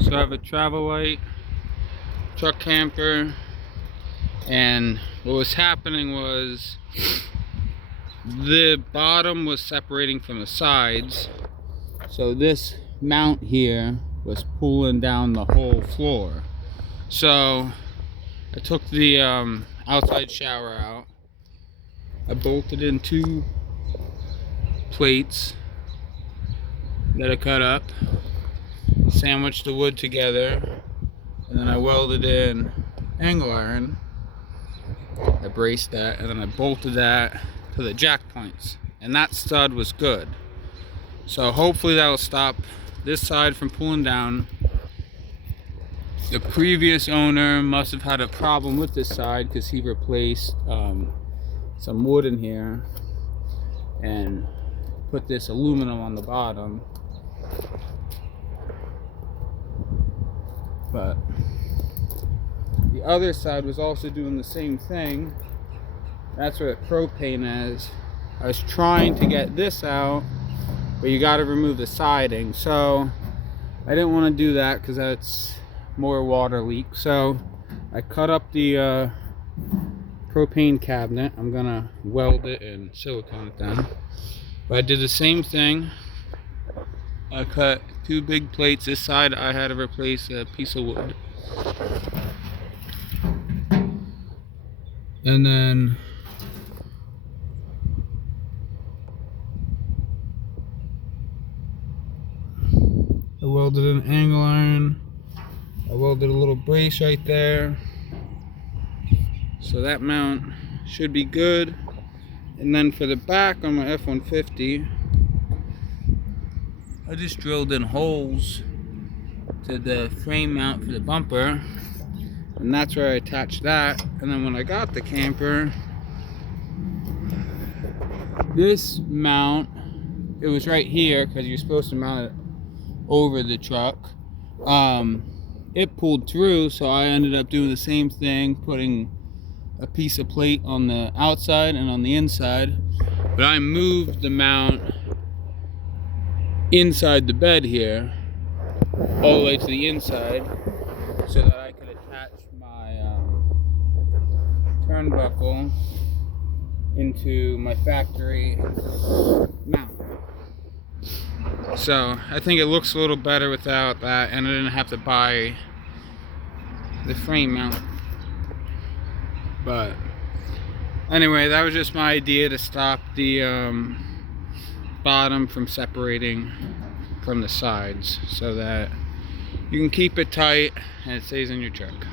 So I have a travel light, truck camper, and what was happening was the bottom was separating from the sides. So this mount here was pulling down the whole floor. So I took the outside shower out. I bolted in 2 plates that I cut up, sandwiched the wood together, and then I welded in angle iron. I braced that, and then I bolted that to the jack points, and that stud was good. So hopefully that will stop this side from pulling down. The previous owner must have had a problem with this side because he replaced some wood in here and put this aluminum on the bottom. But the other side was also doing the same thing. That's where the propane is. I was trying to get this out, but you got to remove the siding. So I didn't want to do that because that's more water leak. So I cut up the propane cabinet. I'm gonna weld it and silicone it down. But I did the same thing. I cut 2 big plates. This side I had to replace a piece of wood. And then I welded an angle iron. I welded a little brace right there. So that mount should be good. And then for the back on my F-150, I just drilled in holes to the frame mount for the bumper. And that's where I attached that. And then when I got the camper, this mount, it was right here because you're supposed to mount it over the truck. It pulled through, so I ended up doing the same thing, putting a piece of plate on the outside and on the inside. But I moved the mount inside the bed here, all the way to the inside, so that I could attach my turnbuckle into my factory mount. So I think it looks a little better without that, and I didn't have to buy the frame mount. But anyway, that was just my idea to stop the bottom from separating from the sides so that you can keep it tight and it stays in your truck.